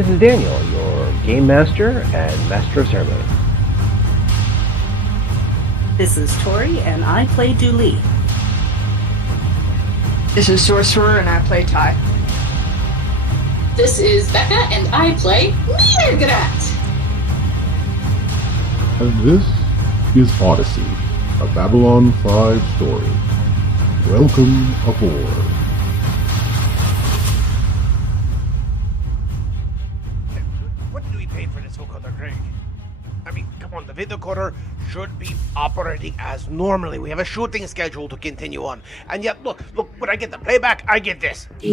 This is Daniel, your game master and master of ceremony. This is Tori, and I play Dooley. This is Sorcerer, and I play Ty. This is Becca, and I play Mirgrat. And this is Odyssey, a Babylon 5 story. Welcome aboard. What did we pay for this vocoder, Craig? I mean, come on, the vocoder should be operating as normally. We have a shooting schedule to continue on. And yet, look, when I get the playback, I get this. I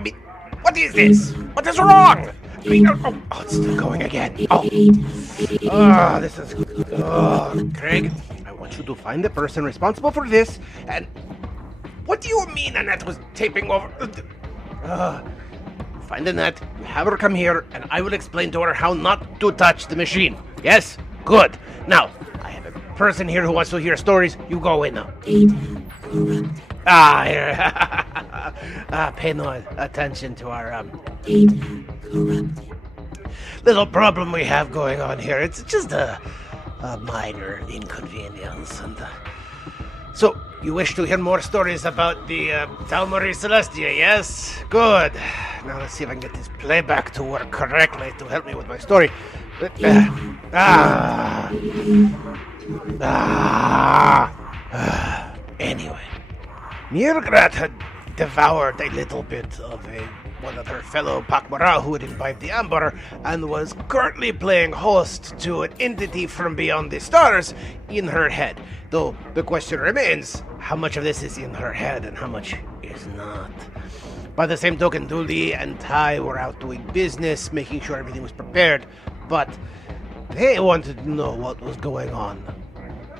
mean, what is this? What is wrong? I mean, oh, it's still going again. This is... Craig, I want you to find the person responsible for this, and... What do you mean Annette was taping over... Find Annette, have her come here, and I will explain to her how not to touch the machine. Yes? Good. Now, I have a person here who wants to hear stories. You go in now. Pay no attention to our, little problem we have going on here. It's just a minor inconvenience. And so, you wish to hear more stories about the Talmori Celestia, yes? Good. Now let's see if I can get this playback to work correctly to help me with my story. Anyway, Mirgrat had devoured a little bit of one of her fellow pak'ma'ra who had imbibed the amber and was currently playing host to an entity from beyond the stars in her head. Though the question remains, how much of this is in her head and how much is not? By the same token, Dooley and Ty were out doing business, making sure everything was prepared, but they wanted to know what was going on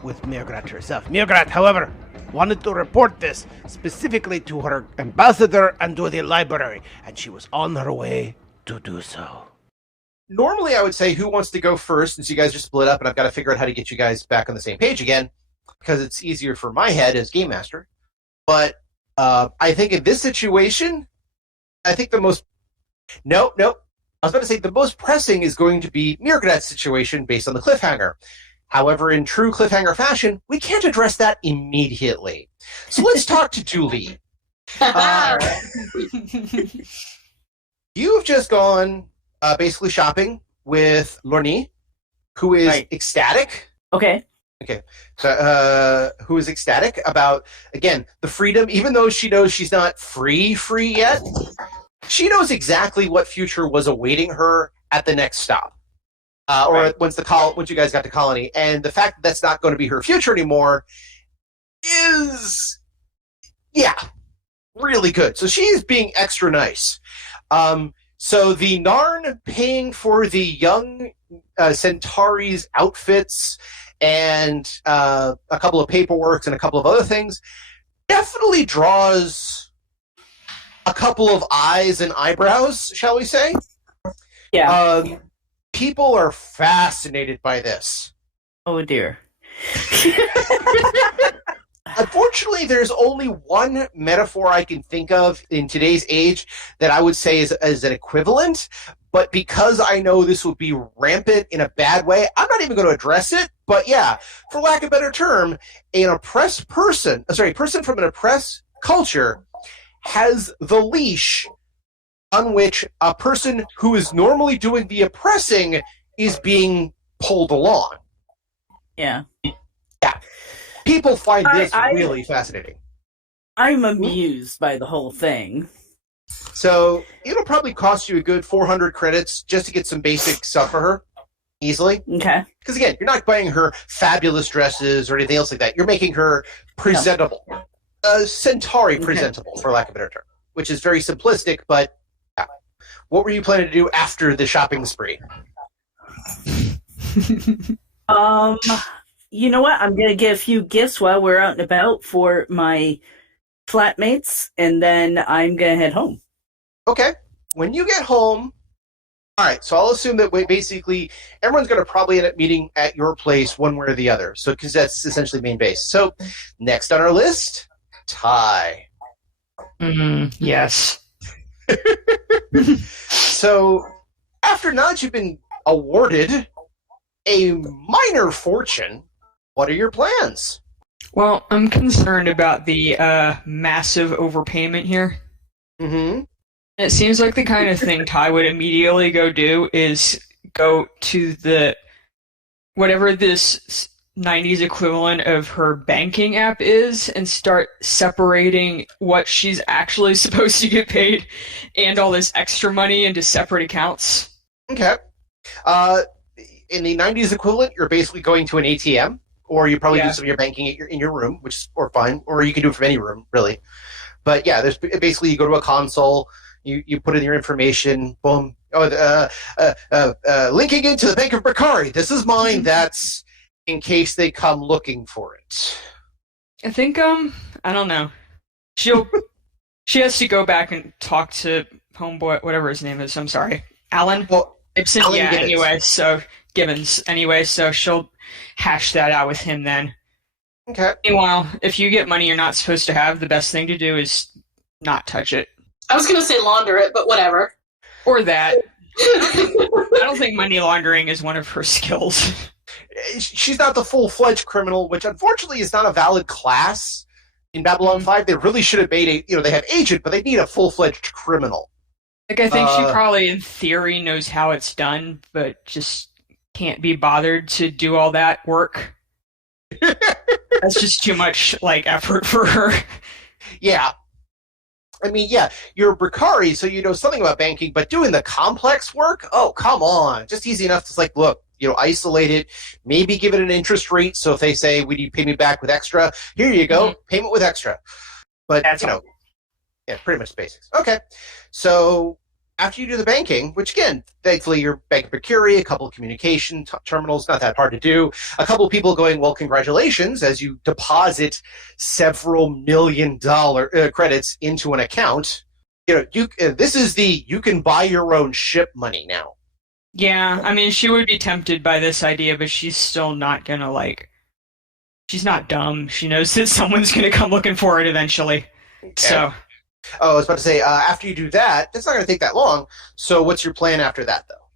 with Mirgrat herself. Mirgrat, however, wanted to report this specifically to her ambassador and to the library, and she was on her way to do so. Normally, I would say who wants to go first, since you guys are split up, and I've got to figure out how to get you guys back on the same page again, because it's easier for my head as game master. But I think in this situation, I think the most... Nope. I was about to say the most pressing is going to be Mirgrat's situation based on the cliffhanger. However, in true cliffhanger fashion, we can't address that immediately. So let's talk to Dooley. You've just gone basically shopping with Lornie, who is ecstatic. Okay. So, who is ecstatic about, again, the freedom, even though she knows she's not free yet, she knows exactly what future was awaiting her at the next stop. Once you guys got to Colony. And the fact that that's not going to be her future anymore is, really good. So she's being extra nice. So the Narn paying for the young Centauri's outfits and a couple of paperwork and a couple of other things definitely draws a couple of eyes and eyebrows, shall we say? Yeah. People are fascinated by this. Oh dear. Unfortunately, there's only one metaphor I can think of in today's age that I would say is an equivalent, but because I know this would be rampant in a bad way, I'm not even going to address it. But yeah, for lack of a better term, a person from an oppressed culture has the leash on which a person who is normally doing the oppressing is being pulled along. Yeah. Yeah. People find this really fascinating. I'm amused by the whole thing. So it'll probably cost you a good 400 credits just to get some basic stuff for her, easily. Okay. Because again, you're not buying her fabulous dresses or anything else like that. You're making her presentable. Centauri presentable, for lack of a better term. Which is very simplistic, but yeah. What were you planning to do after the shopping spree? You know what? I'm going to get a few gifts while we're out and about for my flatmates, and then I'm going to head home. Okay. When you get home, all right, so I'll assume that basically everyone's going to probably end up meeting at your place one way or the other, so because that's essentially main base. So next on our list, Ty. Yes. So, after knowledge, you've been awarded a minor fortune. What are your plans? Well, I'm concerned about the massive overpayment here. Mm-hmm. It seems like the kind of thing Ty would immediately go do is go to the whatever this 90s equivalent of her banking app is and start separating what she's actually supposed to get paid and all this extra money into separate accounts. Okay. In the 90s equivalent, you're basically going to an ATM, or you probably do some of your banking in your room, which is or fine, or you can do it from any room, really. But yeah, there's basically you go to a console, you put in your information, boom. Linking into the Bank of Bakari. This is mine. That's in case they come looking for it. I think I don't know. She has to go back and talk to homeboy, whatever his name is. I'm sorry, Alan. Well, Gibson. Alan Yeah. Gibbons. Anyway, so Gibbons. Anyway, so she'll hash that out with him then. Okay. Meanwhile, if you get money you're not supposed to have, the best thing to do is not touch it. I was going to say launder it, but whatever. Or that. I don't think money laundering is one of her skills. She's not the full-fledged criminal, which unfortunately is not a valid class in Babylon 5. They really should have made they have agent, but they need a full-fledged criminal. Like, I think she probably, in theory, knows how it's done, but just can't be bothered to do all that work. That's just too much, effort for her. Yeah. I mean, yeah, you're a Bakari, so you know something about banking, but doing the complex work? Oh, come on. Just easy enough to, look, isolate it, maybe give it an interest rate, so if they say, "Would you pay me back with extra?" Here you go, payment with extra. But, yeah, pretty much basics. Okay, so after you do the banking, which again, thankfully your Bank of Mercury, a couple of communication terminals, not that hard to do, a couple of people going, well, congratulations, as you deposit several $1 million credits into an account. This is you can buy your own ship money now. Yeah, I mean, she would be tempted by this idea, but she's still not gonna, she's not dumb. She knows that someone's gonna come looking for it eventually. Okay. So... Oh, I was about to say, after you do that, that's not going to take that long. So what's your plan after that, though?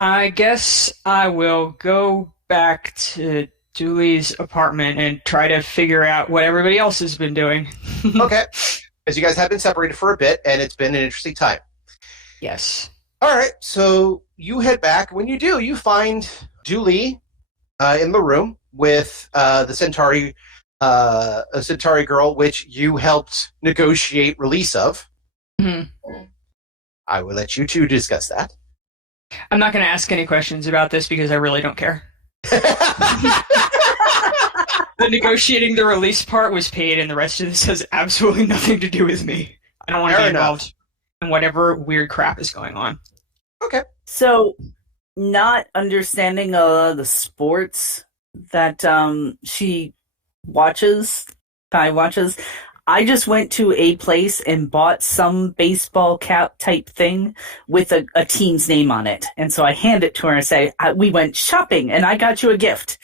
I guess I will go back to Dooley's apartment and try to figure out what everybody else has been doing. Okay. Because you guys have been separated for a bit, and it's been an interesting time. Yes. All right, so you head back. When you do, you find Dooley in the room with the Centauri a Centauri girl, which you helped negotiate release of. Mm-hmm. I will let you two discuss that. I'm not going to ask any questions about this because I really don't care. The negotiating the release part was paid, and the rest of this has absolutely nothing to do with me. I don't want to be involved in whatever weird crap is going on. Okay. So, not understanding the sports that Kai watches, I just went to a place and bought some baseball cap type thing with a team's name on it. And so I hand it to her and say, we went shopping and I got you a gift.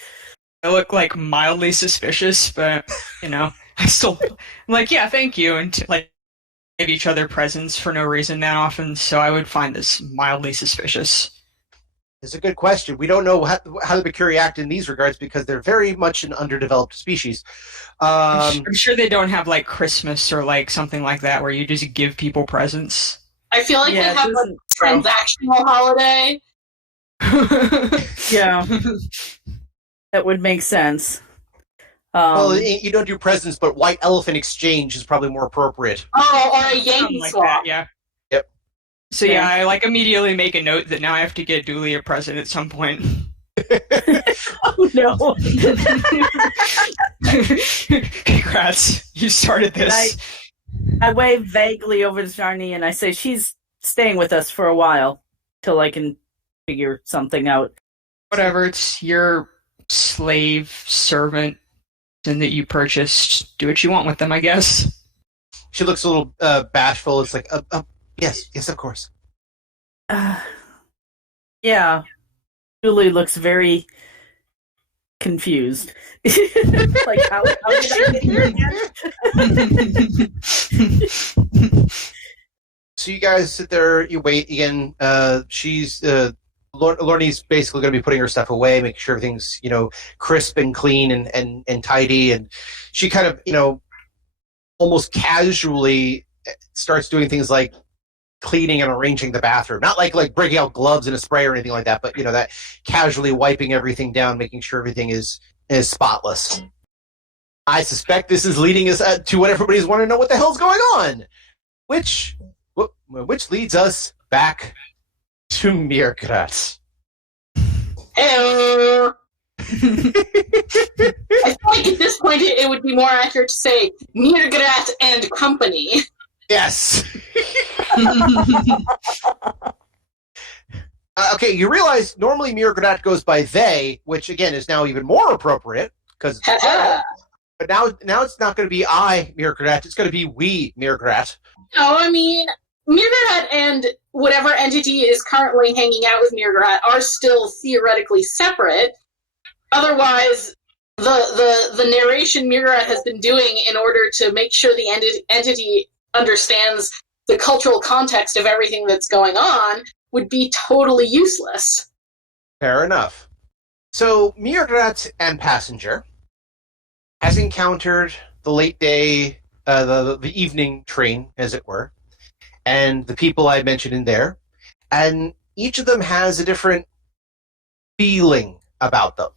I look mildly suspicious, but, I still, yeah, thank you. And give each other presents for no reason that often, so I would find this mildly suspicious. It's a good question. We don't know how the Bakuri act in these regards because they're very much an underdeveloped species. I'm sure they don't have Christmas or something like that where you just give people presents. I feel like they have a transactional holiday. Yeah. That would make sense. Well, you don't do presents, but white elephant exchange is probably more appropriate. Oh, or a Yankee swap. Yeah. Yep. So yeah, I immediately make a note that now I have to get Dooley a present at some point. Oh no! Congrats, you started this. I wave vaguely over to Sharni and I say she's staying with us for a while till I can figure something out. Whatever, it's your slave servant and that you purchased. Do what you want with them, I guess. She looks a little bashful. It's yes, of course. Yeah. Julie looks very confused. How did I get here again? So you guys sit there, you wait again. Lorne's basically going to be putting her stuff away, making sure everything's, crisp and clean and tidy. And she kind of, almost casually starts doing things like cleaning and arranging the bathroom. Not like breaking out gloves and a spray or anything like that, but, that casually wiping everything down, making sure everything is spotless. I suspect this is leading us to what everybody's wanting to know what the hell's going on. Which leads us back to Mirgrat. Hello. I feel like at this point it would be more accurate to say Mirgrat and Company. Yes. Okay, you realize normally Mirgrat goes by they, which again is now even more appropriate because. But now it's not going to be I, Mirgrat. It's going to be we, Mirgrat. No, I mean, Mirgrat and whatever entity is currently hanging out with Mirgrat are still theoretically separate. Otherwise, the narration Mirgrat has been doing in order to make sure the entity understands the cultural context of everything that's going on would be totally useless. Fair enough. So, Mirgrat and Passenger has encountered the late day, the evening train, as it were, and the people I mentioned in there, and each of them has a different feeling about them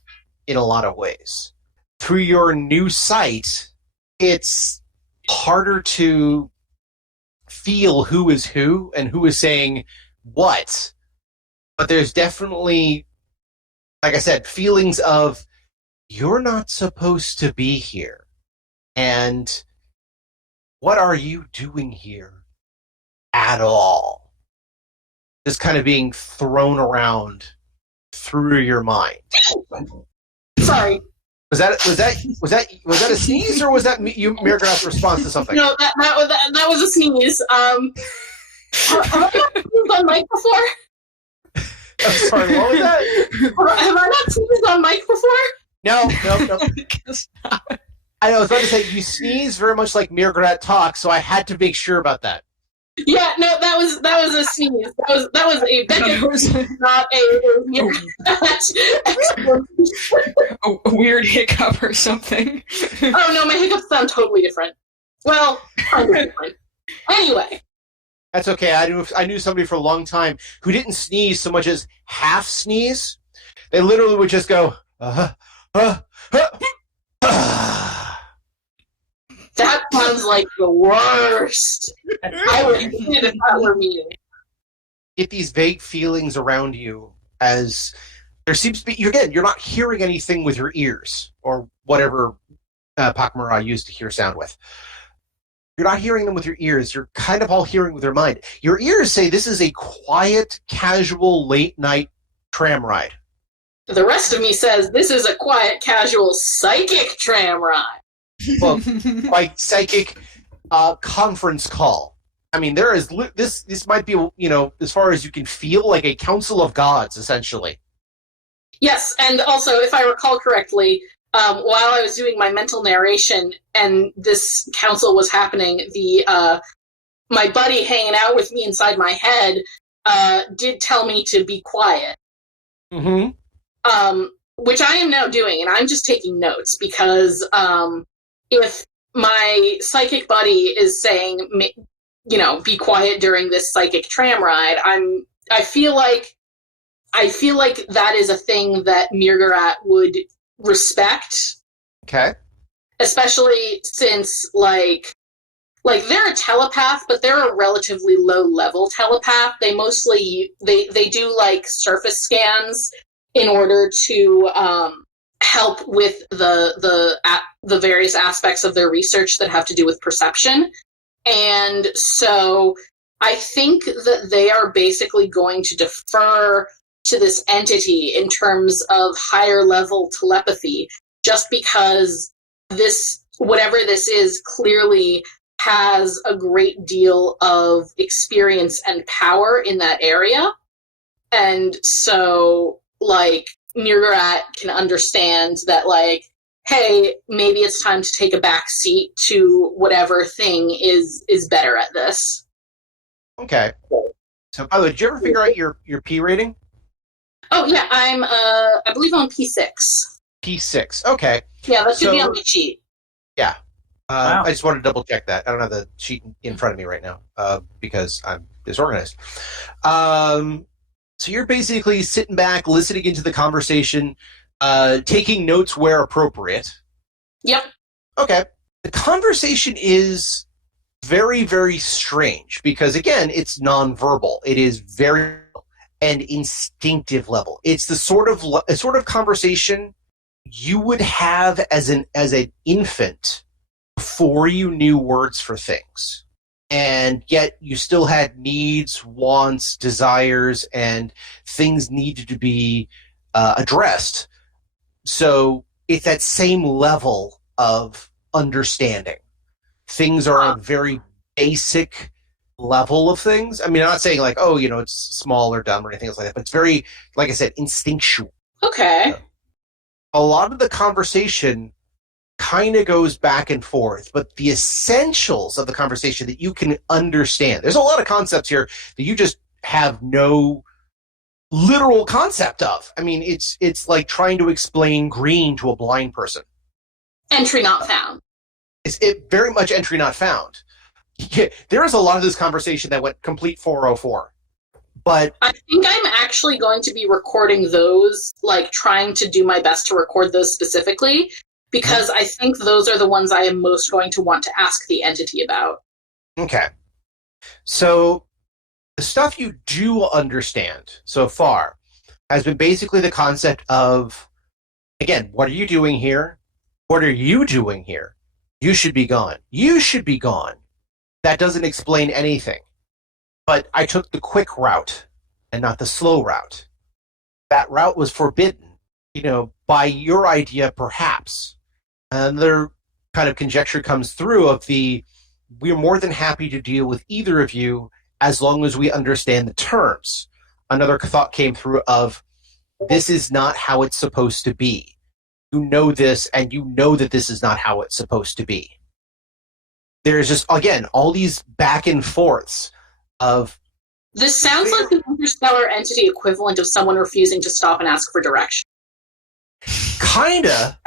in a lot of ways. Through your new sight, it's harder to feel who is who and who is saying what, but there's definitely, like I said, feelings of you're not supposed to be here. And what are you doing here at all? Just kind of being thrown around through your mind. Sorry. Was that a sneeze, or was that Mirgrat's response to something? No, that was a sneeze. Have I not sneezed on mic before? I'm sorry, what was that? Have I not sneezed on mic before? No. I know, I was about to say, you sneeze very much like Mirgrat talks, so I had to make sure about that. Yeah, no, that was a sneeze. That was a not A weird hiccup or something. Oh no, my hiccups sound totally different. Well, kind of different. Anyway. That's okay. I knew somebody for a long time who didn't sneeze so much as half sneeze. They literally would just go, That sounds like the worst. I would hate it if that were me. Get these vague feelings around you as there seems to be, you're not hearing anything with your ears, or whatever pak'ma'ra used to hear sound with. You're not hearing them with your ears. You're kind of all hearing with your mind. Your ears say this is a quiet, casual, late-night tram ride. The rest of me says this is a quiet, casual, psychic tram ride. Well, by psychic conference call. I mean, there is this might be, as far as you can feel, like a council of gods, essentially. Yes, and also, if I recall correctly, while I was doing my mental narration and this council was happening, my buddy hanging out with me inside my head did tell me to be quiet. Mm-hmm. Which I am now doing, and I'm just taking notes, because if my psychic buddy is saying, be quiet during this psychic tram ride, I feel like that is a thing that Mirgrat would respect. Okay. Especially since, like they're a telepath, but they're a relatively low-level telepath. They mostly, they do, surface scans in order to help with the various aspects of their research that have to do with perception. And so I think that they are basically going to defer to this entity in terms of higher level telepathy, just because whatever this is clearly has a great deal of experience and power in that area. And so, Mirgrat can understand that, hey, maybe it's time to take a back seat to whatever thing is better at this. Okay. So, by the way, did you ever figure out your P rating? Oh yeah, I believe I'm P6. P6. Okay. Yeah, that should be So- on my sheet. Yeah. Wow. I just wanted to double check that. I don't have the sheet in front of me right now because I'm disorganized. So you're basically sitting back, listening into the conversation, taking notes where appropriate. Yep. Okay. The conversation is very, very strange because, again, it's nonverbal. It is very and instinctive level. It's the sort of conversation you would have as an infant before you knew words for things. And yet you still had needs, wants, desires, and things needed to be addressed. So it's that same level of understanding. Things are a very basic level of things. I mean, I'm not saying like, oh, it's small or dumb or anything else like that, but it's very, like I said, instinctual. Okay. A lot of the conversation kind of goes back and forth, but the essentials of the conversation that you can understand. There's a lot of concepts here that you just have no literal concept of. I mean, it's like trying to explain green to a blind person. Entry not found. It's very much entry not found. Yeah, there is a lot of this conversation that went complete 404. But I think I'm actually going to be recording those, like trying to do my best to record those specifically, because I think those are the ones I am most going to want to ask the entity about. Okay. So the stuff you do understand so far has been basically the concept of, again, what are you doing here? What are you doing here? You should be gone. You should be gone. That doesn't explain anything. But I took the quick route and not the slow route. That route was forbidden, by your idea, perhaps. Another kind of conjecture comes through of we're more than happy to deal with either of you as long as we understand the terms. Another thought came through of, this is not how it's supposed to be. You know this, and you know that this is not how it's supposed to be. There's just, again, all these back and forths of... This sounds like the interstellar entity equivalent of someone refusing to stop and ask for direction. Kinda.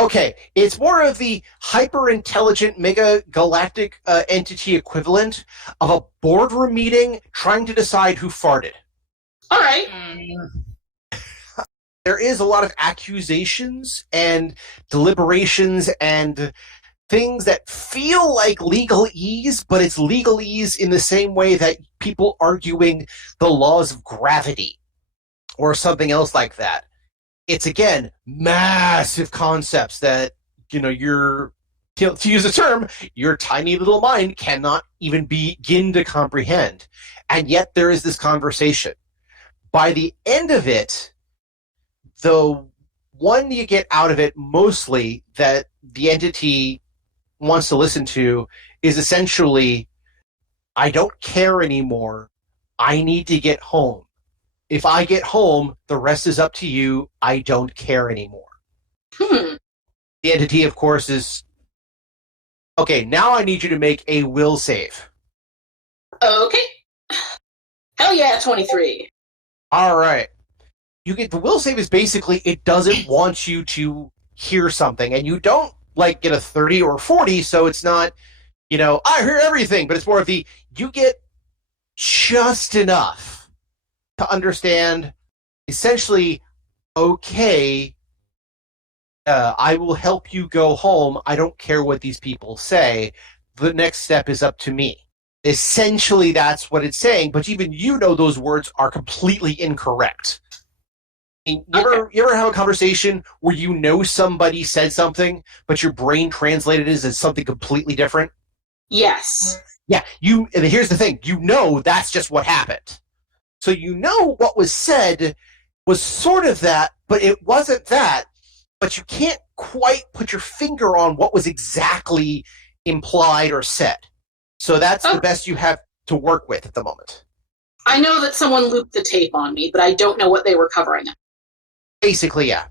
Okay, it's more of the hyper-intelligent, mega-galactic entity equivalent of a boardroom meeting trying to decide who farted. All right. There is a lot of accusations and deliberations and things that feel like legalese, but it's legalese in the same way that people arguing the laws of gravity or something else like that. It's, again, massive concepts that, to use a term, your tiny little mind cannot even begin to comprehend. And yet there is this conversation. By the end of it, the one you get out of it mostly that the entity wants to listen to is essentially, I don't care anymore. I need to get home. If I get home, the rest is up to you. I don't care anymore. The entity, of course, is, okay, now I need you to make a will save. Okay. Hell yeah, 23. All right. You get the will save is basically it doesn't want you to hear something, and you don't get a 30 or 40, so it's not, I hear everything, but it's more of you get just enough to understand essentially, okay, I will help you go home. I don't care what these people say. The next step is up to me. Essentially, that's what it's saying, but even those words are completely incorrect. You ever have a conversation where somebody said something, but your brain translated it as something completely different? Yes. Yeah, and here's the thing, that's just what happened. So what was said was sort of that, but it wasn't that, but you can't quite put your finger on what was exactly implied or said. So that's the best you have to work with at the moment. I know that someone looped the tape on me, but I don't know what they were covering. Basically, yeah.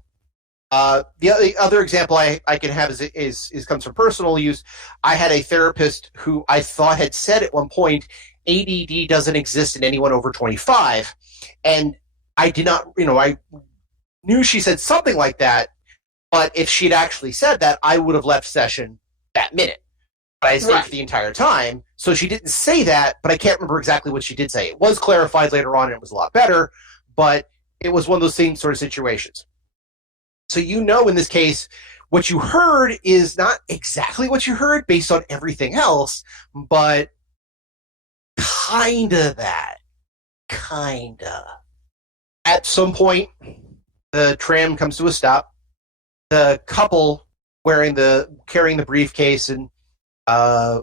The other example I can have is comes from personal use. I had a therapist who I thought had said at one point, ADD doesn't exist in anyone over 25. And I did not, I knew she said something like that, but if she'd actually said that, I would have left session that minute. But I stayed for the entire time, so she didn't say that, but I can't remember exactly what she did say. It was clarified later on, and it was a lot better, but it was one of those same sort of situations. So in this case, what you heard is not exactly what you heard based on everything else, but kinda that. Kinda. At some point, the tram comes to a stop. The couple carrying the briefcase and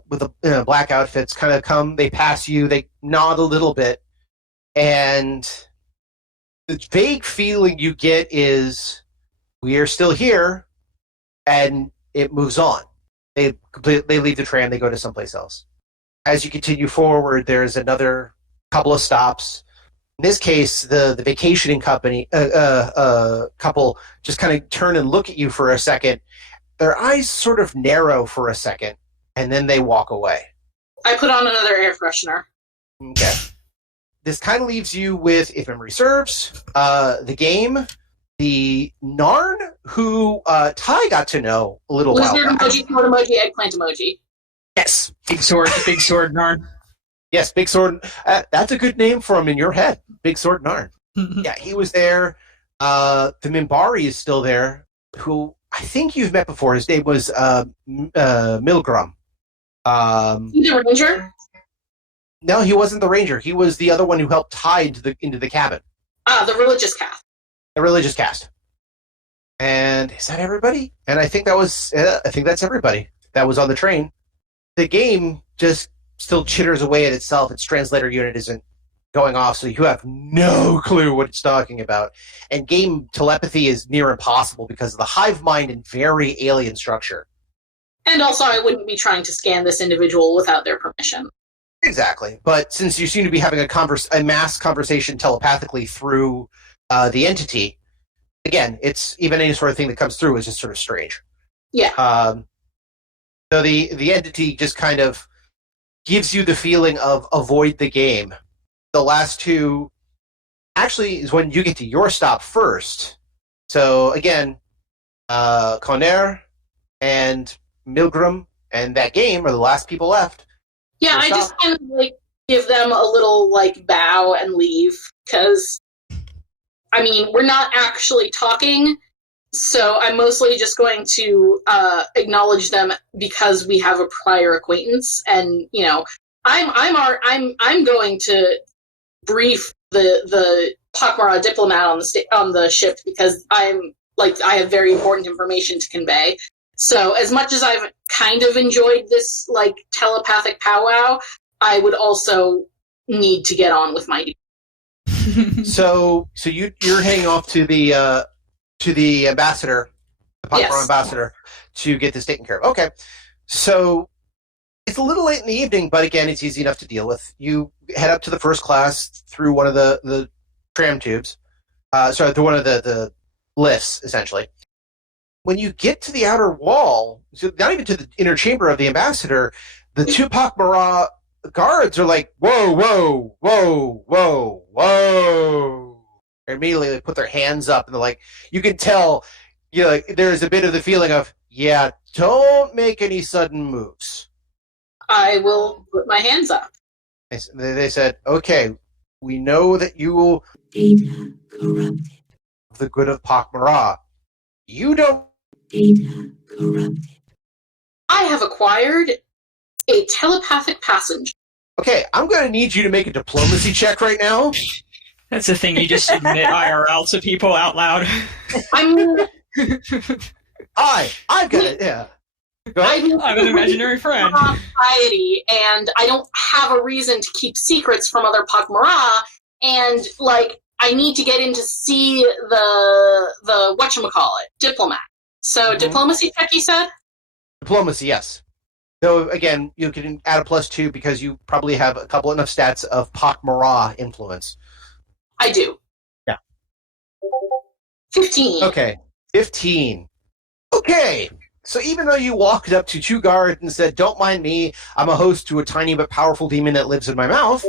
with the black outfits kind of come, they pass you, they nod a little bit, and the vague feeling you get is, we are still here, and it moves on. They leave the tram, they go to someplace else. As you continue forward, there's another couple of stops. In this case, the vacationing couple just kind of turn and look at you for a second. Their eyes sort of narrow for a second, and then they walk away. I put on another air freshener. Okay. This kind of leaves you with, if memory serves, the game, the Narn, who Ty got to know a little while back. Lizard emoji, sword emoji, eggplant emoji. Yes. Big sword, Narn. Yes, Big Sword. That's a good name for him in your head. Big Sword Narn. Yeah, he was there. The Minbari is still there, who I think you've met before. His name was Milgram. He's the ranger? No, he wasn't the ranger. He was the other one who helped Ty into the cabin. The religious cast. The religious cast. And is that everybody? And I think that's everybody that was on the train. The game just still chitters away at itself. Its translator unit isn't going off, so you have no clue what it's talking about. And game telepathy is near impossible because of the hive mind and very alien structure. And also, I wouldn't be trying to scan this individual without their permission. Exactly. But since you seem to be having a mass conversation telepathically through the entity, again, it's even any sort of thing that comes through is just sort of strange. Yeah. So the entity just kind of gives you the feeling of avoid the game. The last two actually is when you get to your stop first. So again, Conner and Milgram and that game are the last people left. Yeah, I just kind of give them a little bow and leave because, I mean, we're not actually talking, so I'm mostly just going to acknowledge them because we have a prior acquaintance, and I'm going to brief the pak'ma'ra diplomat on the ship because I have very important information to convey. So as much as I've kind of enjoyed this telepathic powwow, I would also need to get on with my duty. So you're heading off to the ambassador, the pak'ma'ra ambassador, to get this taken care of. Okay, so it's a little late in the evening, but again, it's easy enough to deal with. You head up to the first class through one of the tram tubes, through one of the lifts, essentially. When you get to the outer wall, so not even to the inner chamber of the ambassador, the two pak'ma'ra guards are like, whoa, whoa, whoa, whoa, whoa. They immediately put their hands up, and they're like, you can tell, there's a bit of the feeling of, yeah, don't make any sudden moves. I will put my hands up. They said, okay, we know that you will data corrupted. The good of pak'ma'ra. You don't data corrupted. I have acquired a telepathic passenger. Okay, I'm going to need you to make a diplomacy check right now. That's the thing, you just admit IRL to people out loud. I've got it, yeah. I'm an imaginary friend. Society, and I don't have a reason to keep secrets from other pak'ma'ra, and I need to get in to see the whatchamacallit, diplomat. So diplomacy check, you said? Diplomacy, yes. So again, you can add a +2 because you probably have a couple enough stats of pak'ma'ra influence. I do. Yeah. 15. Okay. 15. Okay. So even though you walked up to two guards and said, "Don't mind me, I'm a host to a tiny but powerful demon that lives in my mouth,"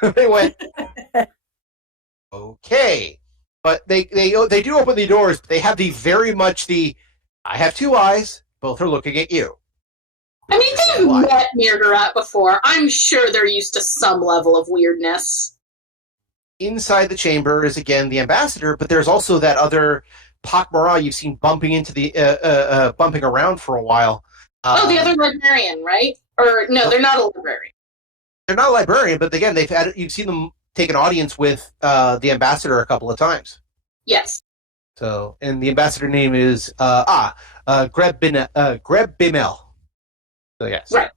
they went, okay. But they do open the doors. But they have I have two eyes. Both are looking at you. I mean, they've met Mirgarat before. I'm sure they're used to some level of weirdness. Inside the chamber is again the ambassador, but there's also that other pak'ma'ra you've seen bumping around for a while. The other librarian, right? Or no, they're not a librarian. They're not a librarian, but again, you've seen them take an audience with the ambassador a couple of times. Yes. So, and the ambassador name is Greb Bimel. So yes. Right.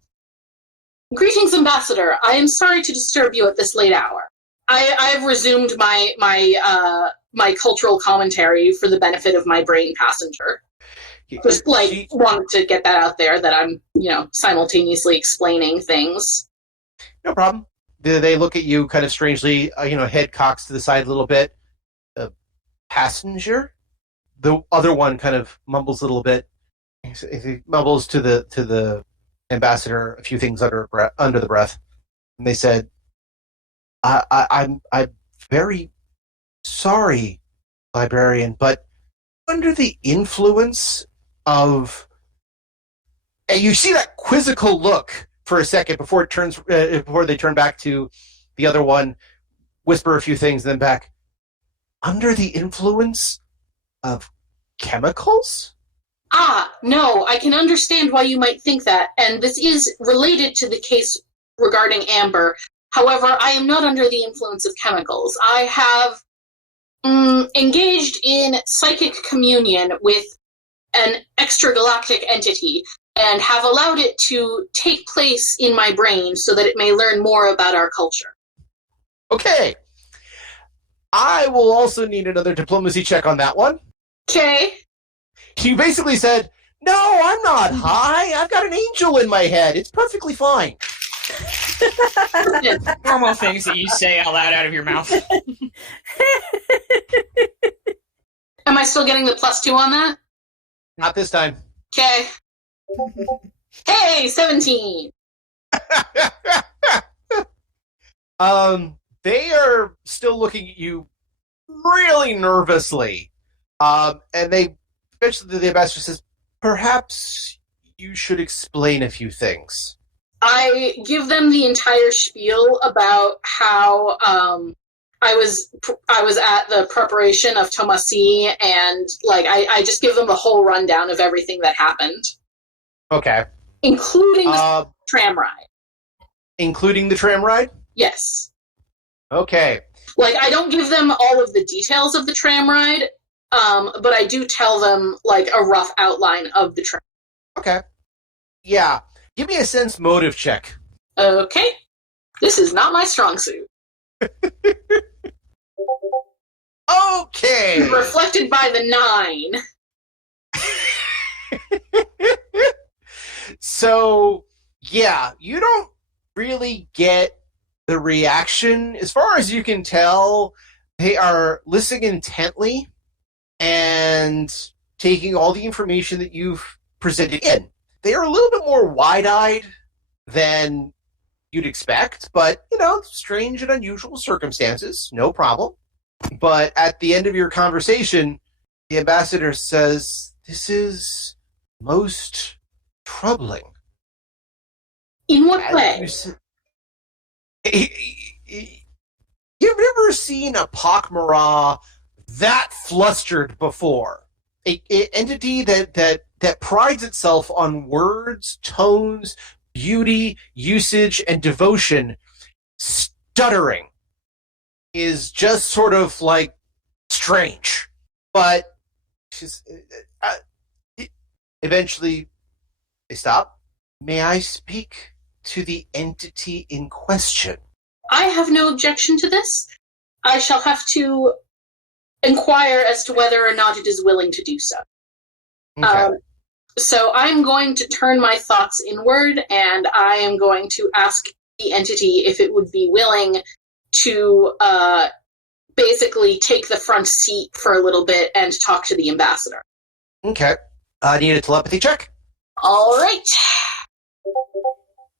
Greetings, ambassador. I am sorry to disturb you at this late hour. I have resumed my cultural commentary for the benefit of my brain passenger. Just wanted to get that out there that I'm, simultaneously explaining things. No problem. They look at you kind of strangely, head cocks to the side a little bit. Passenger? The other one kind of mumbles a little bit. He mumbles to the ambassador a few things under the breath. And they said, I'm very sorry, librarian, but under the influence of... And you see that quizzical look for a second before they turn back to the other one, whisper a few things, then back. Under the influence of chemicals? No, I can understand why you might think that, and this is related to the case regarding Amber. However, I am not under the influence of chemicals. I have engaged in psychic communion with an extragalactic entity and have allowed it to take place in my brain so that it may learn more about our culture. Okay. I will also need another diplomacy check on that one. Okay. You basically said, "No, I'm not high. I've got an angel in my head. It's perfectly fine." Normal things that you say out loud out of your mouth. Am I still getting the +2 on that? Not this time. Okay. Hey, 17! They are still looking at you really nervously. And they eventually the ambassador says, "Perhaps you should explain a few things." I give them the entire spiel about how I was at the preparation of Tomasi, and I just give them the whole rundown of everything that happened. Okay. Including the tram ride. Including the tram ride? Yes. Okay. I don't give them all of the details of the tram ride, but I do tell them, a rough outline of the tram. Okay. Yeah. Give me a sense motive check. Okay. This is not my strong suit. Okay. Reflected by the 9. So, yeah, you don't really get the reaction. As far as you can tell, they are listening intently and taking all the information that you've presented in. They are a little bit more wide-eyed than you'd expect, but, strange and unusual circumstances, no problem. But at the end of your conversation, the ambassador says, "This is most troubling." In what way? You've never seen a pak'ma'ra that flustered before. An entity that prides itself on words, tones, beauty, usage, and devotion, stuttering is just sort of strange. But eventually they stop. "May I speak to the entity in question?" I have no objection to this. I shall have to inquire as to whether or not it is willing to do so. Okay. So I'm going to turn my thoughts inward, and I am going to ask the entity if it would be willing to basically take the front seat for a little bit and talk to the ambassador. Okay. Need a telepathy check? All right.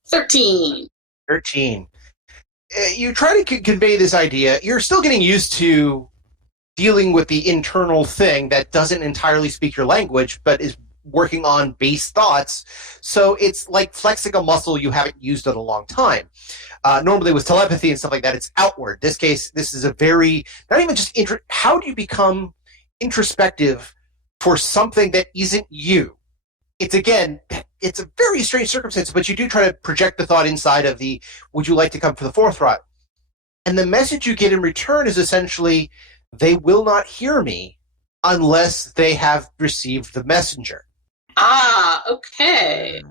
13. 13. You try to convey this idea. You're still getting used to dealing with the internal thing that doesn't entirely speak your language, but is working on base thoughts. So it's like flexing a muscle you haven't used in a long time. Normally with telepathy and stuff like that, it's outward. This case, this is a very, not even just, how do you become introspective for something that isn't you? It's a very strange circumstance, but you do try to project the thought inside of the, would you like to come for the forethought? And the message you get in return is essentially, they will not hear me unless they have received the messenger. Ah, okay.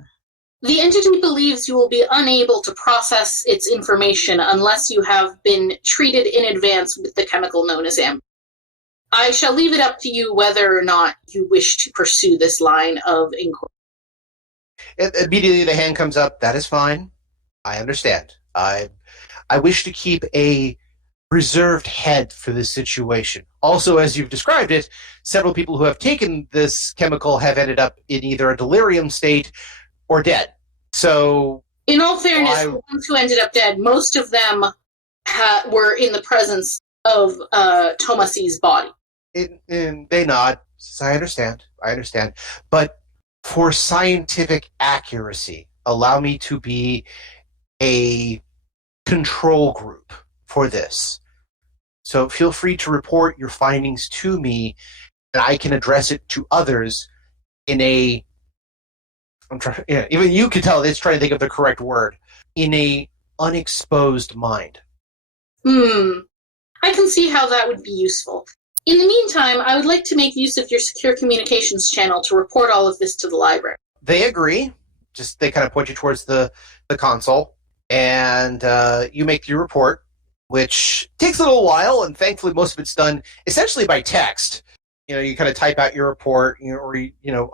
The entity believes you will be unable to process its information unless you have been treated in advance with the chemical known as amber. I shall leave it up to you whether or not you wish to pursue this line of inquiry. Immediately the hand comes up. That is fine. I understand. I wish to keep a reserved head for this situation. Also, as you've described it, several people who have taken this chemical have ended up in either a delirium state or dead. So, in all fairness, the ones who ended up dead, most of them were in the presence of Tomasi's body. And they nod. I understand. But for scientific accuracy, allow me to be a control group for this. So feel free to report your findings to me, and I can address it to others in a... even you can tell it's trying to think of the correct word. In a unexposed mind. I can see how that would be useful. In the meantime, I would like to make use of your secure communications channel to report all of this to the library. They agree. Just they kind of point you towards the console, and you make your report, which takes a little while, and thankfully most of it's done essentially by text. You kind of type out your report, or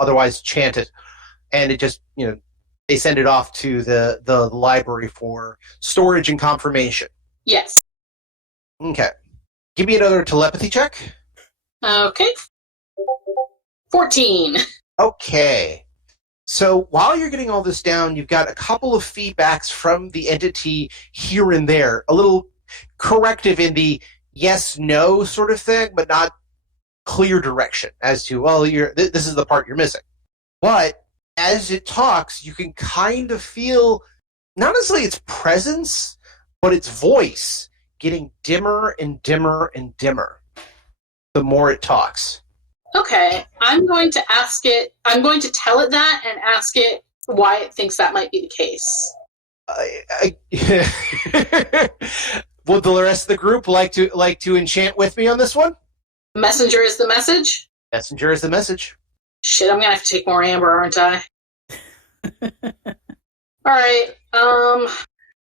otherwise chant it, and it just they send it off to the library for storage and confirmation. Yes. Okay. Give me another telepathy check. Okay. 14. Okay. So while you're getting all this down, you've got a couple of feedbacks from the entity here and there. A little corrective in the yes-no sort of thing, but not clear direction as to, well, this is the part you're missing. But as it talks, you can kind of feel, not necessarily its presence, but its voice getting dimmer and dimmer and dimmer the more it talks. Okay, I'm going to tell it that and ask it why it thinks that might be the case. Would the rest of the group like to enchant with me on this one? Messenger is the message? Messenger is the message. Shit, I'm gonna have to take more amber, aren't I? Alright,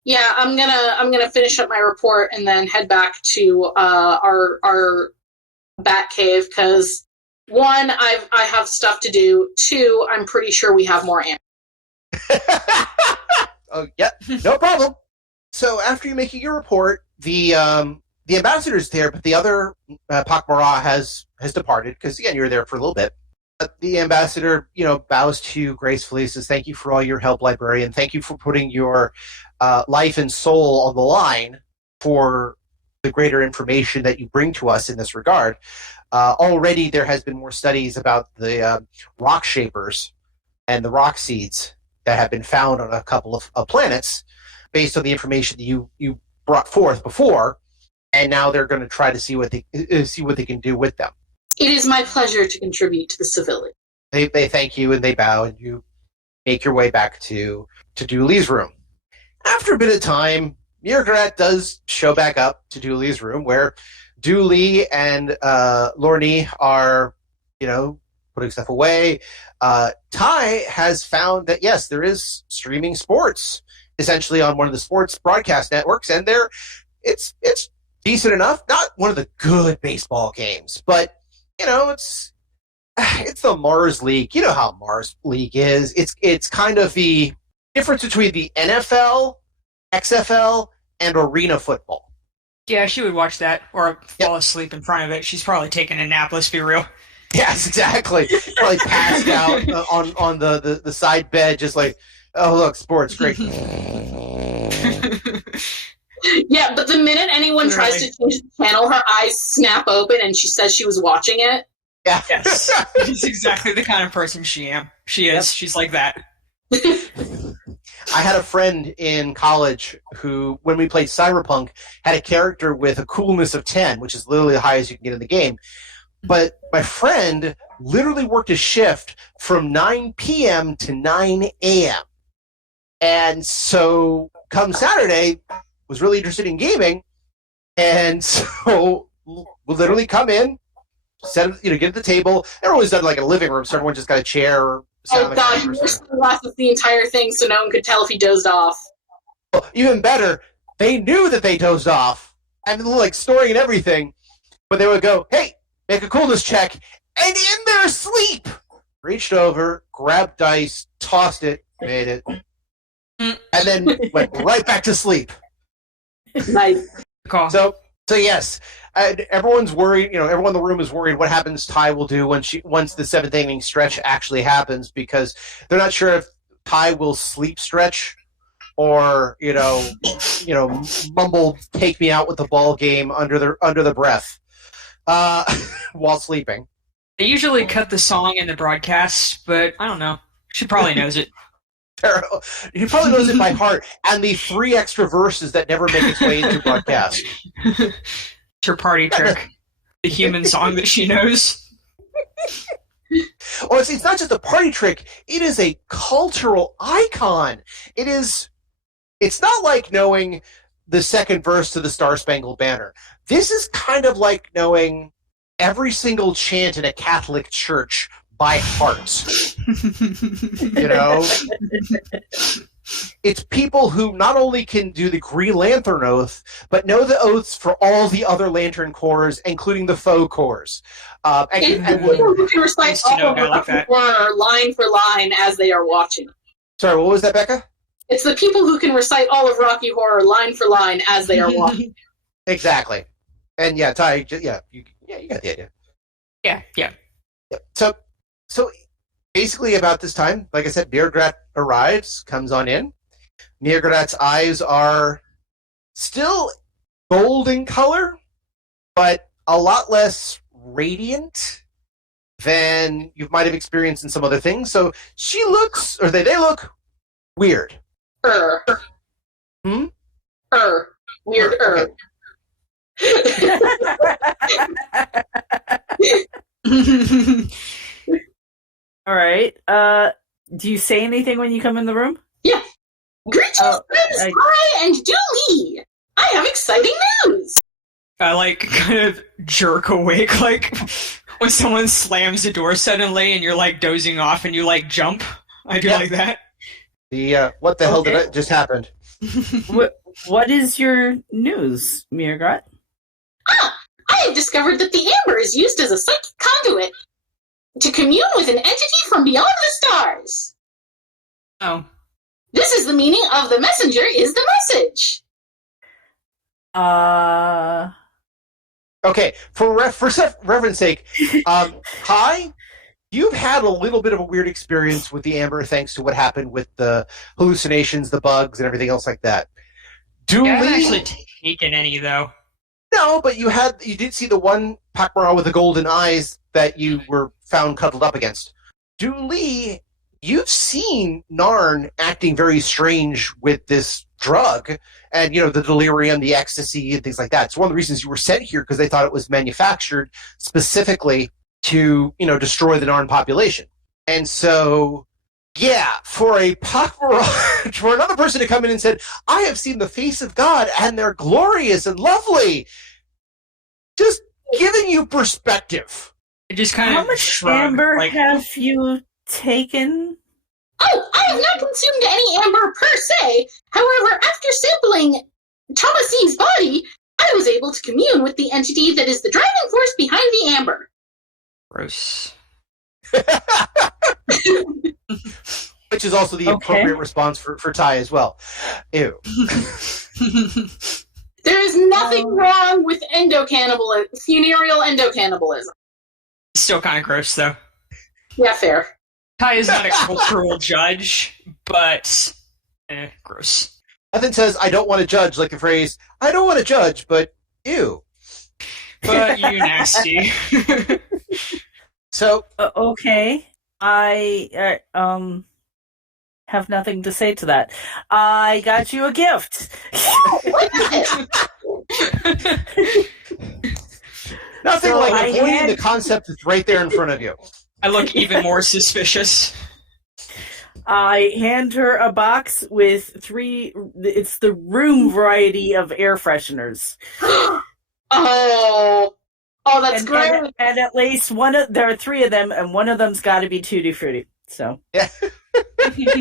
yeah, I'm gonna finish up my report and then head back to our bat cave, because one, I have stuff to do. Two, I'm pretty sure we have more amber. Oh, yeah, no problem. So after you making your report, the ambassador's there, but the other pak'ma'ra has departed, because again, you were there for a little bit. The ambassador, bows to you gracefully, says, "Thank you for all your help, librarian. Thank you for putting your life and soul on the line for the greater information that you bring to us in this regard. Already there has been more studies about the rock shapers and the rock seeds that have been found on a couple of planets based on the information that you brought forth before, and now they're going to try to see what they can do with them." It is my pleasure to contribute to the civility. They thank you and they bow, and you make your way back to Dooley's room. After a bit of time, Mirgrat does show back up to Dooley's room, where Dooley and Lorne are, putting stuff away. Ty has found that, yes, there is streaming sports, essentially on one of the sports broadcast networks, and it's decent enough. Not one of the good baseball games, but it's the Mars League. You know how Mars League is. It's kind of the difference between the NFL, XFL, and arena football. Yeah, she would watch that or fall asleep in front of it. She's probably taking a nap, let's be real. Yes, exactly. Probably passed out on the side bed, just like, oh, look, sports, great. Yeah, but the minute anyone tries to change the channel, her eyes snap open and she says she was watching it. Yeah. Yes. She's exactly the kind of person she is. Yep. She's like that. I had a friend in college who, when we played Cyberpunk, had a character with a coolness of 10, which is literally the highest you can get in the game. But my friend literally worked a shift from 9 p.m. to 9 a.m. And so come Saturday, was really interested in gaming, and so we'll literally come in, get at the table. Everyone's done like a living room, so everyone just got a chair. Oh God, you wore sunglasses the entire thing so no one could tell if he dozed off. Well, even better, they knew that they dozed off, and like snoring and everything, but they would go, "Hey, make a coolness check," and in their sleep, reached over, grabbed dice, tossed it, made it, and then went right back to sleep. Nice. So yes, everyone's worried. Everyone in the room is worried what happens. Ty will do once the seventh inning stretch actually happens, because they're not sure if Ty will sleep stretch or mumble "take me out with the ball game" under the breath while sleeping. They usually cut the song in the broadcast, but I don't know. She probably knows it. He probably knows it by heart, and the 3 extra verses that never make its way into broadcast. It's her party trick. The human song that she knows. Well, it's not just a party trick. It is a cultural icon. It's not like knowing the second verse to the Star Spangled Banner. This is kind of like knowing every single chant in a Catholic church by heart. It's people who not only can do the Green Lantern oath, but know the oaths for all the other Lantern Corps, including the faux corps. And people who can recite all of Rocky Horror line for line as they are watching. Sorry, what was that, Becca? It's the people who can recite all of Rocky Horror line for line as they are watching. Exactly. And yeah, Ty, you got the idea. Yeah. So basically about this time, like I said, Mirgrat arrives, comes on in. Mirgrat's eyes are still golden color, but a lot less radiant than you might have experienced in some other things. So they look weird. Weird. Okay. All right. Do you say anything when you come in the room? Yeah. Greetings, friends, Hi and Julie. I have exciting news. I kind of jerk awake, like when someone slams the door suddenly and you're dozing off and you jump. I do like that. What the hell did just happened? What is your news, Mirgrat? I have discovered that the amber is used as a psychic conduit to commune with an entity from beyond the stars. Oh. This is the meaning of "the messenger is the message." Okay, for reference sake, Kai, you've had a little bit of a weird experience with the amber thanks to what happened with the hallucinations, the bugs, and everything else like that. I haven't actually taken any, though. No, but you did see the one pak'ma'ra with the golden eyes that you were found cuddled up against. Dooley, you've seen Narn acting very strange with this drug, and the delirium, the ecstasy, and things like that. It's one of the reasons you were sent here, because they thought it was manufactured specifically to destroy the Narn population. And so, yeah, for a pak'ma'ra, for another person to come in and said, "I have seen the face of God, and they're glorious and lovely," just giving you perspective. It just kind of How much amber have you taken? Oh, I have not consumed any amber per se. However, after sampling Thomasini's body, I was able to commune with the entity that is the driving force behind the amber. Gross. Which is also the appropriate response for Ty as well. Ew. There is nothing wrong with funereal endocannibalism. Still kind of gross, though. Yeah, fair. Ty is not a cultural judge, but gross. Nothing says I don't want to judge like the phrase I don't want to judge, but ew. But you nasty. So Okay. I have nothing to say to that. I got you a gift. nothing So like I avoiding had- the concept that's right there in front of you. I look even more suspicious. I hand her a box with it's the room variety of air fresheners. Oh, that's and, great. and at least there are 3 of them, and one of them's got to be Tutti Frutti. So, Yeah. Friend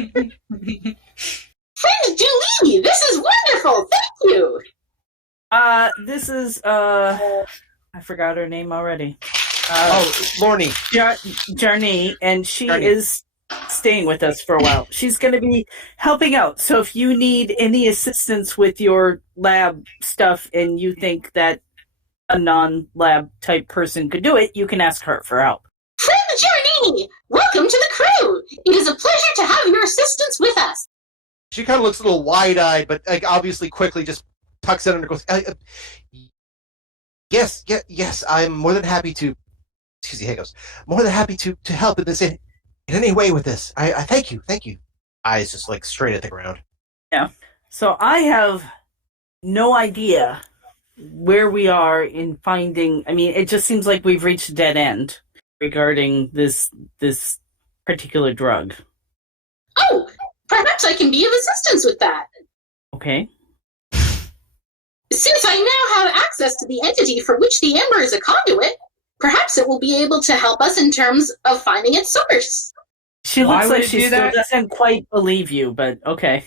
Julie, this is wonderful. Thank you. this is I forgot her name already. Lorne. Jarni, and she Jarni. is staying with us for a while. She's going to be helping out. So if you need any assistance with your lab stuff and you think that a non-lab type person could do it, you can ask her for help. Friend Jarni, welcome to the crew. It is a pleasure to have your assistance with us. She kind of looks a little wide-eyed, but like obviously quickly just tucks it under. Goes, yes. I'm more than happy to. Excuse me, goes. More than happy to help in this in any way with this. I thank you. Eyes just like straight at the ground. Yeah. So I have no idea where we are in finding. I mean, it just seems like we've reached a dead end regarding this particular drug. Oh, perhaps I can be of assistance with that. Okay. Since I now have access to the entity for which the Ember is a conduit, perhaps it will be able to help us in terms of finding its source. She Why looks would like it she do still that? doesn't quite believe you, but okay.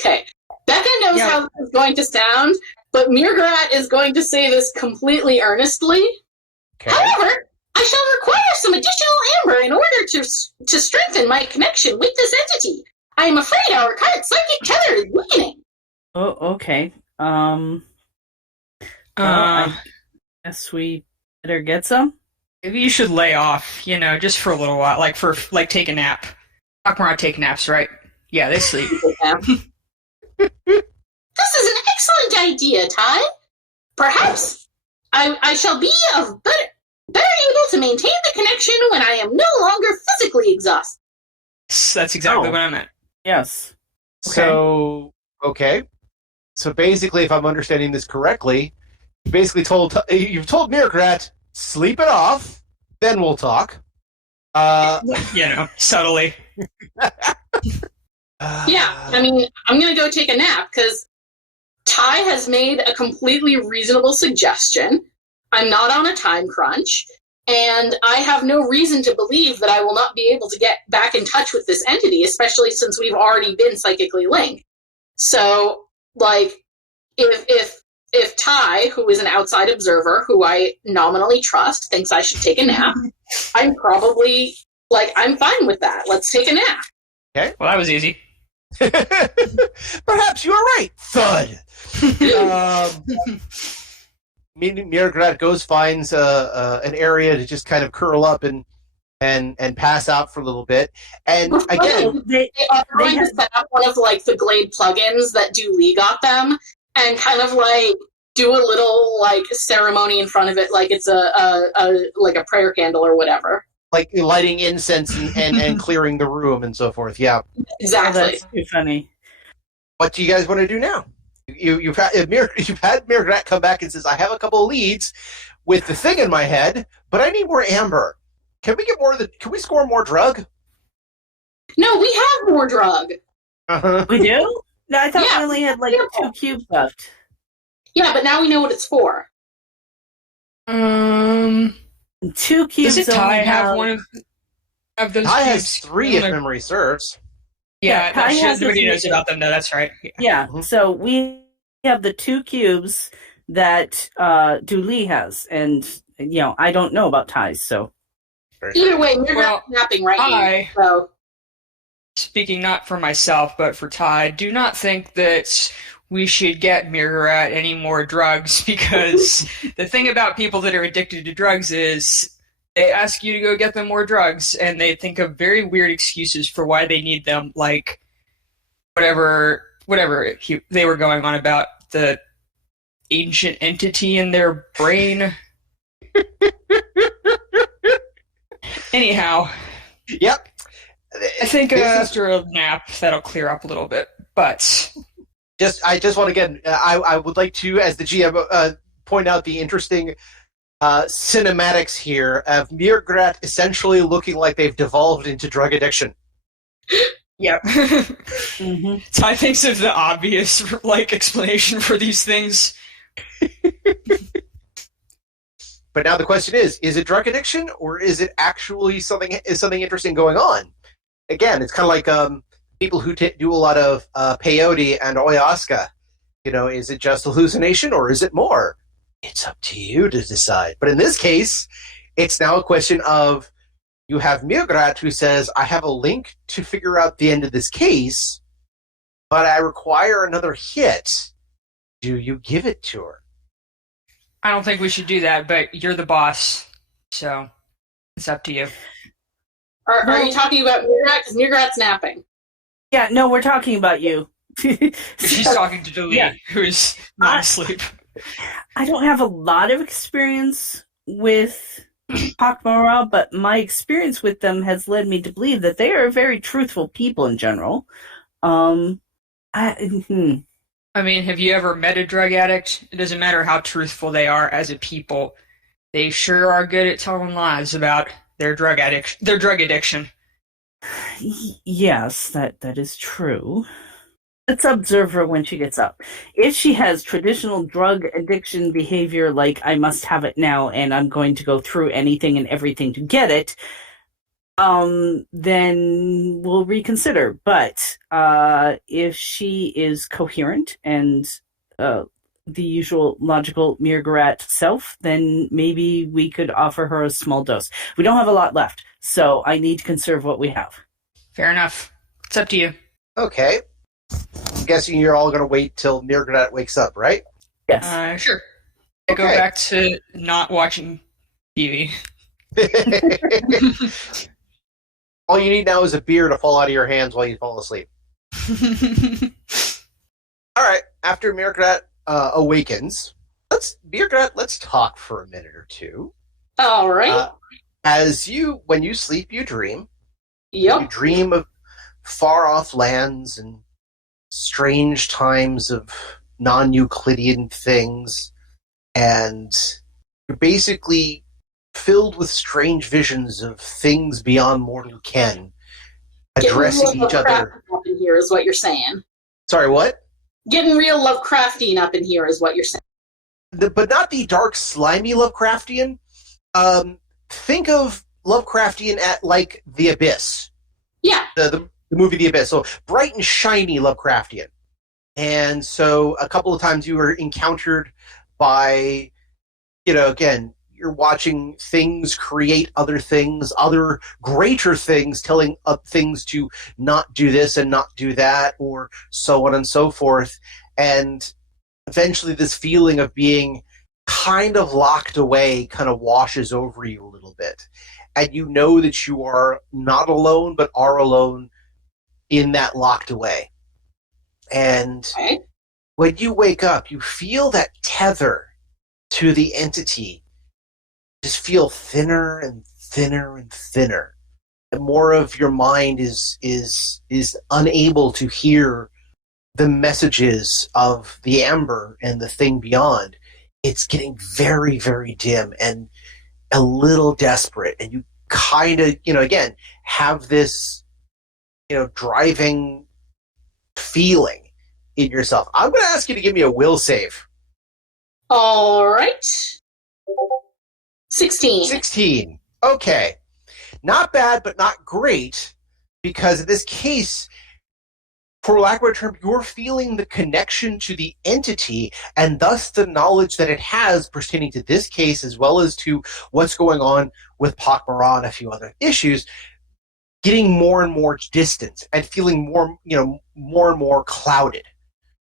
Okay. Becca knows how this is going to sound, but Mirgarat is going to say this completely earnestly. Okay. However, I shall require some additional amber in order to strengthen my connection with this entity. I am afraid our current psychic tether is weakening. Oh, okay. Well, I guess we better get some. Maybe you should lay off, just for a little while, like take a nap. Pak'ma'ra take naps, right? Yeah, they sleep. This is an excellent idea, Ty. Perhaps I shall be of better able to maintain the connection when I am no longer physically exhausted. That's exactly Oh. what I meant. Yes. So basically, if I'm understanding this correctly, you've told Mirgrat, sleep it off, then we'll talk. Subtly. Yeah, I mean, I'm going to go take a nap because Ty has made a completely reasonable suggestion. I'm not on a time crunch, and I have no reason to believe that I will not be able to get back in touch with this entity, especially since we've already been psychically linked. So, like, if Ty, who is an outside observer, who I nominally trust, thinks I should take a nap, I'm probably, I'm fine with that. Let's take a nap. Okay. Well, that was easy. Perhaps you are right. Thud. Mirgrat goes, finds an area to just kind of curl up and pass out for a little bit. And again, they are going to set up one of the Glade plugins that Dooley got them, and kind of do a little ceremony in front of it, like it's a prayer candle or whatever. Like lighting incense and clearing the room and so forth. Yeah, exactly. Oh, that's too funny. What do you guys want to do now? You've had Mirgrat come back and says, "I have a couple of leads with the thing in my head, but I need more amber. Can we get more? Can we score more drug?" No, we have more drug. Uh-huh. We do? No, I thought Yeah. we only had 2 cubes left. Yeah, but now we know what it's for. 2 cubes. Does Ty only have one of those? I cubes? has 3 if memory serves. Yeah, Ty has the nobody 3. knows about them though. That's right. Yeah, Mhm. so we have the 2 cubes that Dooley has, and I don't know about Ty's, so Either way, you're Well, not napping right now. So Speaking not for myself, but for Ty, do not think that we should get Mirarat any more drugs, because the thing about people that are addicted to drugs is they ask you to go get them more drugs, and they think of very weird excuses for why they need them, like whatever they were going on about the ancient entity in their brain. Anyhow. Yep. I think after a nap, that'll clear up a little bit. But I just want to, again, I would like to, as the GM, point out the interesting cinematics here of Mirgrat essentially looking like they've devolved into drug addiction. Yep. Ty thinks of the obvious explanation for these things. But now the question is it drug addiction, or is it actually something interesting going on? Again, it's kind of like people who do a lot of peyote and ayahuasca. Is it just hallucination, or is it more? It's up to you to decide. But in this case, it's now a question of, you have Mirgrat who says, I have a link to figure out the end of this case, but I require another hit. Do you give it to her? I don't think we should do that, but you're the boss, so it's up to you. Are you talking about Mirgrat? Because Mirgrat's napping. Yeah, no, we're talking about you. She's talking to Julie, who's not asleep. I don't have a lot of experience with pak'ma'ra, but my experience with them has led me to believe that they are very truthful people in general. I mean, have you ever met a drug addict? It doesn't matter how truthful they are as a people. They sure are good at telling lies about their drug addiction. Yes, that is true. Let's observe her when she gets up. If she has traditional drug addiction behavior, like I must have it now and I'm going to go through anything and everything to get it, then we'll reconsider. But if she is coherent and the usual logical Mirgrat self, then maybe we could offer her a small dose. We don't have a lot left, so I need to conserve what we have. Fair enough. It's up to you. Okay. I'm guessing you're all going to wait till Mirgrat wakes up, right? Yes. Sure. I go back to not watching TV. All you need now is a beer to fall out of your hands while you fall asleep. All right. After Mirgrat awakens, let's talk for a minute or two. All right. When you sleep, you dream. Yep. You dream of far-off lands and strange times of non-Euclidean things, and you're basically filled with strange visions of things beyond mortal ken, addressing each other. Up in here is what you're saying. Sorry, what? Getting real Lovecraftian up in here is what you're saying. But not the dark, slimy Lovecraftian. Think of Lovecraftian at like The Abyss. Yeah. The movie The Abyss. So bright and shiny Lovecraftian. And so a couple of times you were encountered by, again, you're watching things create other things, other greater things, telling things to not do this and not do that, or so on and so forth. And eventually this feeling of being kind of locked away kind of washes over you a little bit. And you know that you are not alone, but are alone in that locked away. And when you wake up, you feel that tether to the entity just feel thinner and thinner and thinner. And more of your mind is unable to hear the messages of the amber and the thing beyond. It's getting very, very dim and a little desperate. And you kind of, again, have this, driving feeling in yourself. I'm going to ask you to give me a will save. All right. 16. 16. Okay. Not bad, but not great, because in this case, for lack of a term, you're feeling the connection to the entity and thus the knowledge that it has pertaining to this case as well as to what's going on with pak'ma'ra and a few other issues, getting more and more distant and feeling more and more clouded.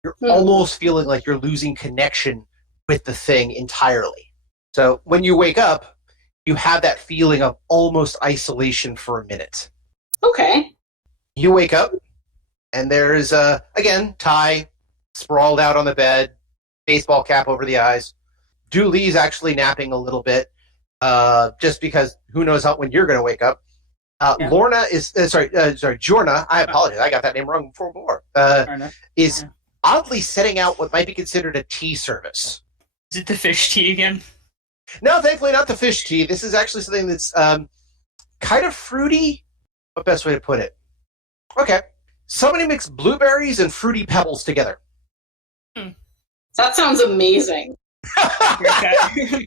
You're almost feeling like you're losing connection with the thing entirely. So when you wake up, you have that feeling of almost isolation for a minute. Okay. You wake up, and there's, again, Ty sprawled out on the bed, baseball cap over the eyes. Dooley's actually napping a little bit, just because who knows when you're going to wake up. Lorna is, Jorna, I apologize, I got that name wrong before, is oddly setting out what might be considered a tea service. Is it the fish tea again? No, thankfully not the fish tea. This is actually something that's kind of fruity. What best way to put it? Okay. Somebody mixed blueberries and fruity pebbles together. That sounds amazing. I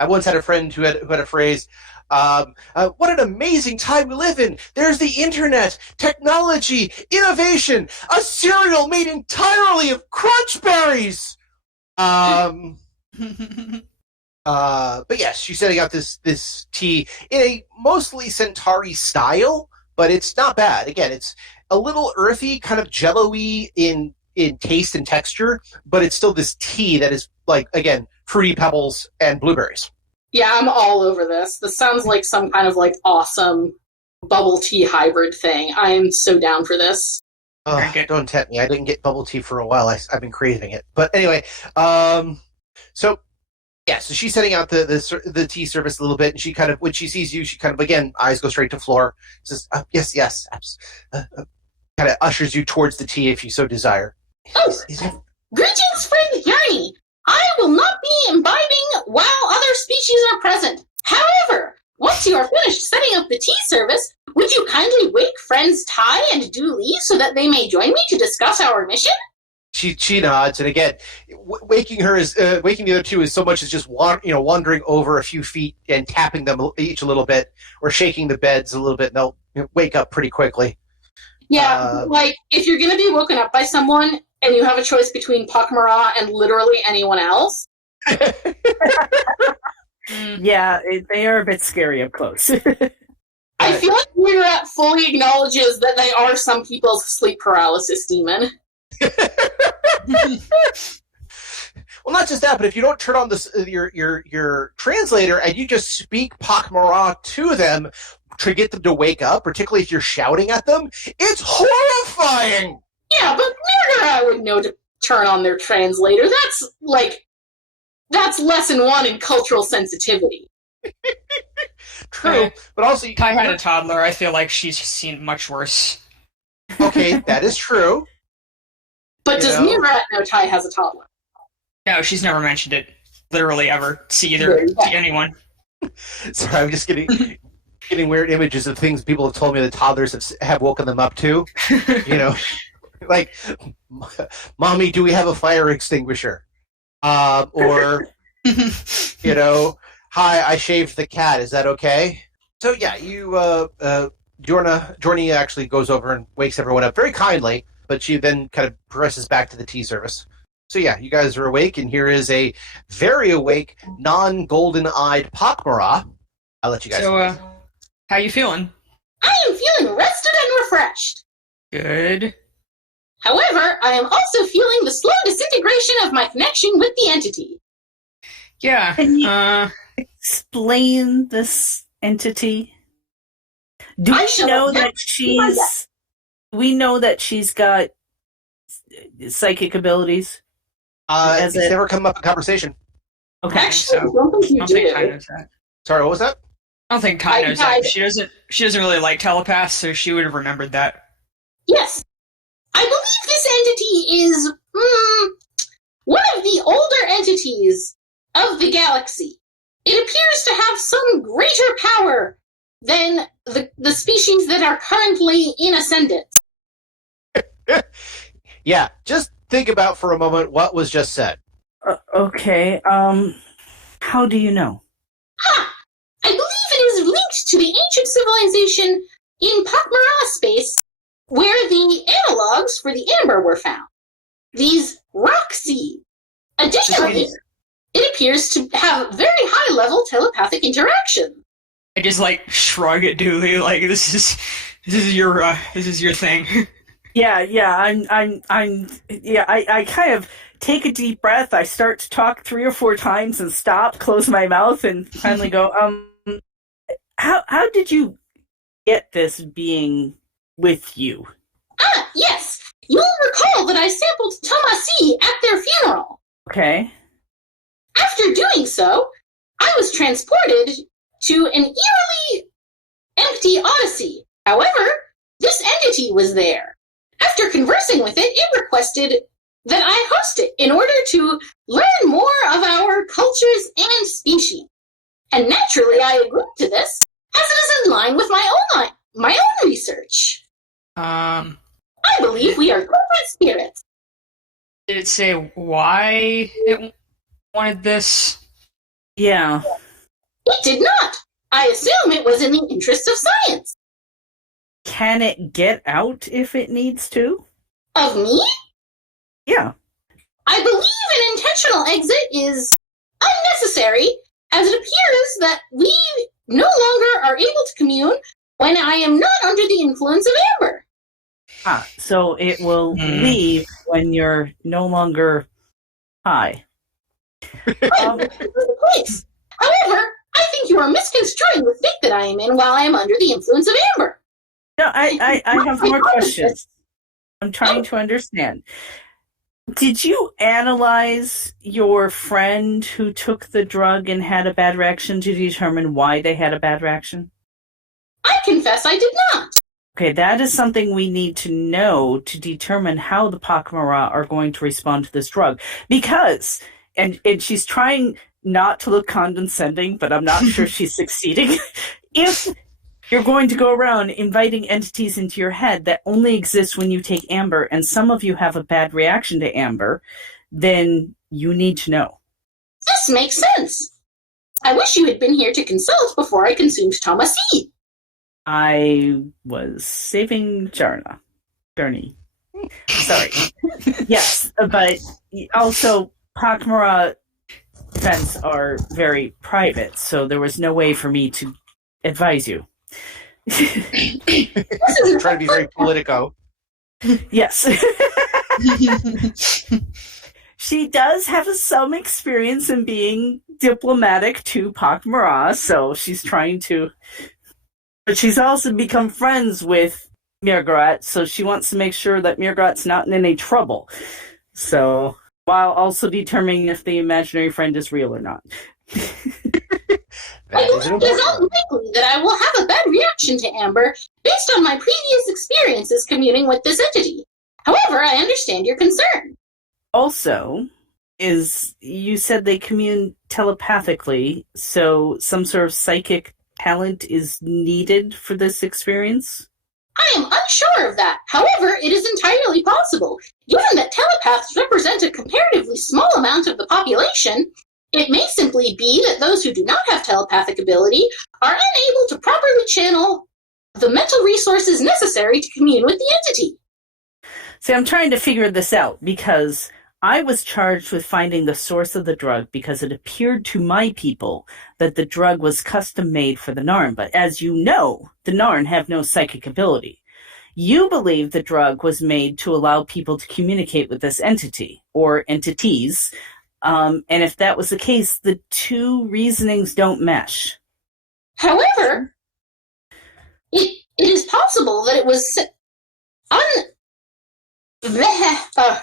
once had a friend who had a phrase, what an amazing time we live in. There's the internet, technology, innovation, a cereal made entirely of crunch berries. But yes, she's setting out this tea in a mostly Centauri style, but it's not bad. Again, it's a little earthy, kind of jello-y in taste and texture, but it's still this tea that is, like, again, fruity pebbles and blueberries. Yeah, I'm all over this. This sounds like some kind of, like, awesome bubble tea hybrid thing. I am so down for this. Oh, don't tempt me. I didn't get bubble tea for a while. I've been craving it. But anyway, so she's setting out the tea service a little bit, and she kind of, when she sees you, she kind of, again, eyes go straight to floor, says, yes, kind of ushers you towards the tea if you so desire. Oh, greetings, friend Yarny. I will not be imbibing while other species are present. However, once you are finished setting up the tea service, would you kindly wake friends Ty and Dooley so that they may join me to discuss our mission? She nods, and again, waking the other two is so much as just wandering over a few feet and tapping them each a little bit, or shaking the beds a little bit, and they'll wake up pretty quickly. Yeah, like, if you're going to be woken up by someone and you have a choice between pak'ma'ra and literally anyone else. Yeah, they are a bit scary up close. I feel like Mira fully acknowledges that they are some people's sleep paralysis demon. Well, not just that, but if you don't turn on your translator and you just speak pak'ma'ra to them to get them to wake up, particularly if you're shouting at them, it's horrifying! Yeah, but Mira would know to turn on their translator. That's lesson 1 in cultural sensitivity. True, but also... Ty had a toddler. I feel like she's seen much worse. Okay, that is true. But does Mira know Ty has a toddler? No, she's never mentioned it, literally ever, to anyone. Sorry, I'm just getting weird images of things people have told me that toddlers have woken them up to. Like, Mommy, do we have a fire extinguisher? Or, hi, I shaved the cat. Is that okay? So yeah, Jorny actually goes over and wakes everyone up very kindly, but she then kind of progresses back to the tea service. So yeah, you guys are awake, and here is a very awake, non-golden-eyed pak'ma'ra. I'll let you guys know. How you feeling? I am feeling rested and refreshed. Good. However, I am also feeling the slow disintegration of my connection with the entity. Yeah. Can you explain this entity? Do we know that we know that she's got psychic abilities? It's never come up in conversation. Okay, actually, I don't think you did. Ty knows that. Sorry, what was that? I don't think Ty knows that. She doesn't really like telepaths, so she would have remembered that. Yes. I believe this entity is one of the older entities of the galaxy. It appears to have some greater power than the species that are currently in ascendance. Yeah, just think about for a moment what was just said. Okay, how do you know? I believe it is linked to the ancient civilization in pak'ma'ra space, where the analogs for the amber were found. These rock seeds. Additionally, it appears to have very high-level telepathic interaction. I just shrug at Dooley, this is your thing. Yeah. I kind of take a deep breath. I start to talk 3 or 4 times and stop, close my mouth, and finally go, how did you get this being with you? Ah, yes. You'll recall that I sampled Tomasi at their funeral. Okay. After doing so, I was transported to an eerily empty odyssey. However, this entity was there. After conversing with it, it requested that I host it in order to learn more of our cultures and species. And naturally, I agreed to this, as it is in line with my own research. I believe we are corporate spirits. Did it say why it wanted this? Yeah. It did not. I assume it was in the interests of science. Can it get out if it needs to? Of me? Yeah. I believe an intentional exit is unnecessary, as it appears that we no longer are able to commune when I am not under the influence of amber. So it will leave when you're no longer high. The place. However, I think you are misconstruing the state that I am in while I am under the influence of amber. No, I have more questions. I'm trying to understand. Did you analyze your friend who took the drug and had a bad reaction to determine why they had a bad reaction? I confess I did not. Okay, that is something we need to know to determine how the pak'ma'ra are going to respond to this drug. Because, and she's trying not to look condescending, but I'm not sure she's succeeding. If you're going to go around inviting entities into your head that only exist when you take amber, and some of you have a bad reaction to amber, then you need to know. This makes sense. I wish you had been here to consult before I consumed Tomasi. I was saving Journey. Sorry. Yes, but also pak'ma'ra events are very private, so there was no way for me to advise you. Trying to be very politico. Yes. She does have some experience in being diplomatic to pak'ma'ra, so she's trying to... But she's also become friends with Mirgarat, so she wants to make sure that Mirgarat's not in any trouble. So, while also determining if the imaginary friend is real or not. It is unlikely that I will have a bad reaction to amber based on my previous experiences communing with this entity. However, I understand your concern. Also, you said they commune telepathically, so some sort of psychic talent is needed for this experience? I am unsure of that. However, it is entirely possible. Given that telepaths represent a comparatively small amount of the population, it may simply be that those who do not have telepathic ability are unable to properly channel the mental resources necessary to commune with the entity. See, I'm trying to figure this out because I was charged with finding the source of the drug because it appeared to my people that the drug was custom made for the Narn. But as you know, the Narn have no psychic ability. You believe the drug was made to allow people to communicate with this entity or entities. And if that was the case, the two reasonings don't mesh. However, it is possible that it was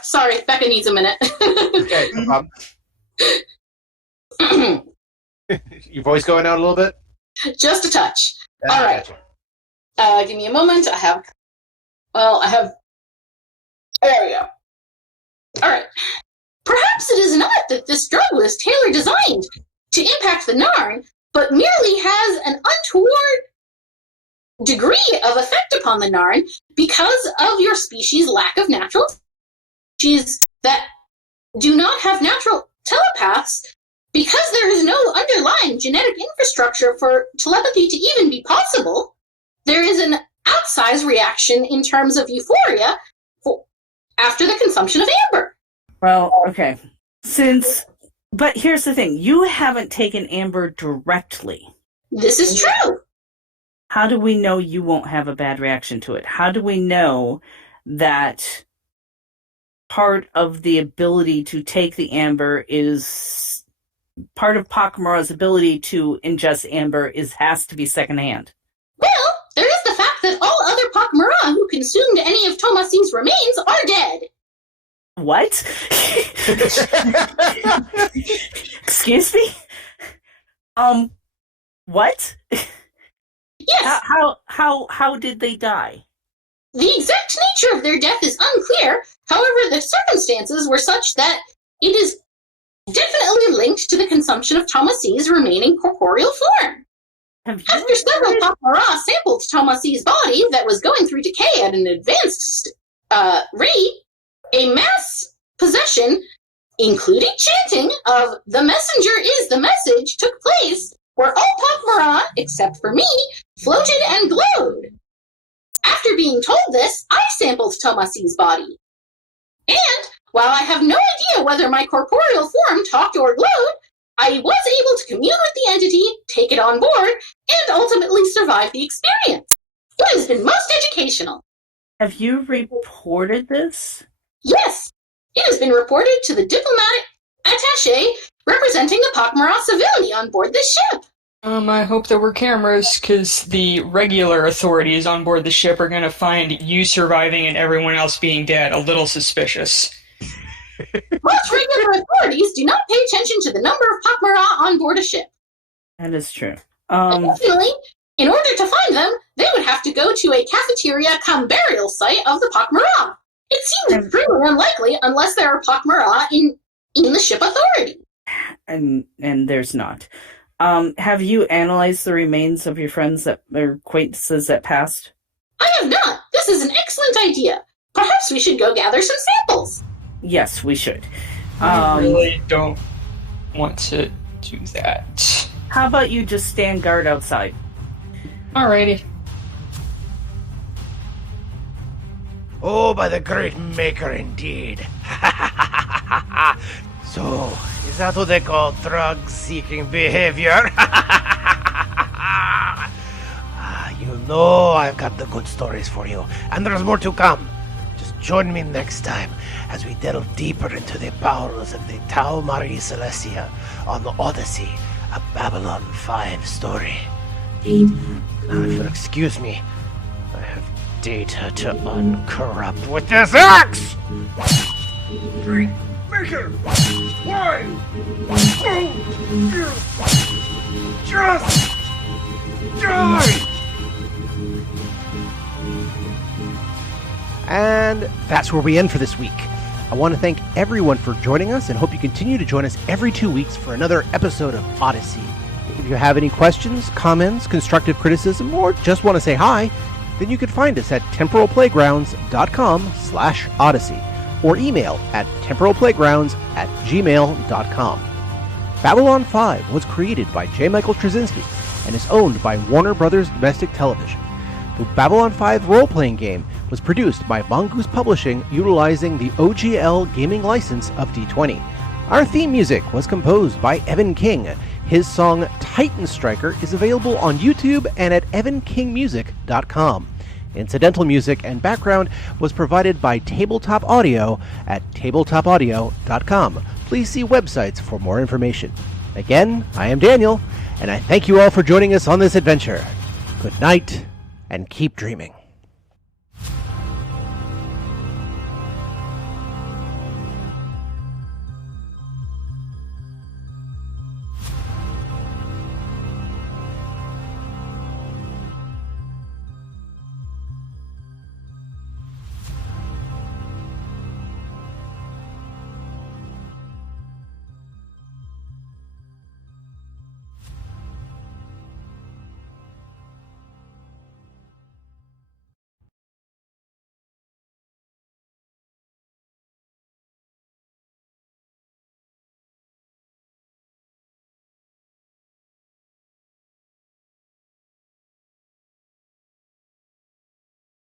sorry, Becca needs a minute. Okay, no problem. Your voice going out a little bit? Just a touch. All right. Gotcha. Give me a moment. I have. There we go. All right. Perhaps it is not that this drug was tailor-designed to impact the Narn, but merely has an untoward degree of effect upon the Narn because of your species' lack of natural species that do not have natural telepaths. Because there is no underlying genetic infrastructure for telepathy to even be possible, there is an outsized reaction in terms of euphoria after the consumption of amber. Well, okay. But here's the thing. You haven't taken amber directly. This is true. How do we know you won't have a bad reaction to it? How do we know that part of the ability to take the amber is part of pak'ma'ra's ability to ingest amber has to be secondhand. Well, there is the fact that all other pak'ma'ra who consumed any of Tomasi's remains are dead. What? Excuse me? What? Yes. How did they die? The exact nature of their death is unclear. However, the circumstances were such that it is definitely linked to the consumption of Tomasi's remaining corporeal form. After several pak'ma'ra sampled Tomasi's body that was going through decay at an advanced rate, a mass possession, including chanting of "the messenger is the message," took place, where all pak'ma'ra, except for me, floated and glowed. After being told this, I sampled Tomasi's body. And, while I have no idea whether my corporeal form talked or glowed, I was able to commune with the entity, take it on board, and ultimately survive the experience. It has been most educational. Have you reported this? Yes, it has been reported to the diplomatic attaché representing the pak'ma'ra civility on board this ship. I hope there were cameras, because the regular authorities on board the ship are going to find you surviving and everyone else being dead a little suspicious. Most regular authorities do not pay attention to the number of pak'ma'ra on board a ship. That is true. Additionally, in order to find them, they would have to go to a cafeteria burial site of the pak'ma'ra. It seems extremely unlikely unless there are pak'ma'ra in the ship authority. And there's not. Have you analyzed the remains of your friends or acquaintances that passed? I have not. This is an excellent idea. Perhaps we should go gather some samples. Yes, we should. I really don't want to do that. How about you just stand guard outside? Alrighty. Oh, by the great maker indeed. So, is that what they call drug-seeking behavior? You know I've got the good stories for you, and there's more to come. Just join me next time as we delve deeper into the powers of the Tau Marie Celestia on the Odyssey, a Babylon 5 story. Data Now, if you'll excuse me, I have data to uncorrupt with this axe! Great maker! Why? Just die! And that's where we end for this week. I want to thank everyone for joining us and hope you continue to join us every 2 weeks for another episode of Odyssey. If you have any questions, comments, constructive criticism, or just want to say hi, then you can find us at temporalplaygrounds.com/odyssey or email at temporalplaygrounds@gmail.com. Babylon 5 was created by J. Michael Straczynski and is owned by Warner Brothers Domestic Television. The Babylon 5 role-playing game was produced by Mongoose Publishing utilizing the OGL gaming license of D20. Our theme music was composed by Evan King. His song Titan Striker is available on YouTube and at evankingmusic.com. Incidental music and background was provided by Tabletop Audio at tabletopaudio.com. Please see websites for more information. Again, I am Daniel, and I thank you all for joining us on this adventure. Good night, and keep dreaming.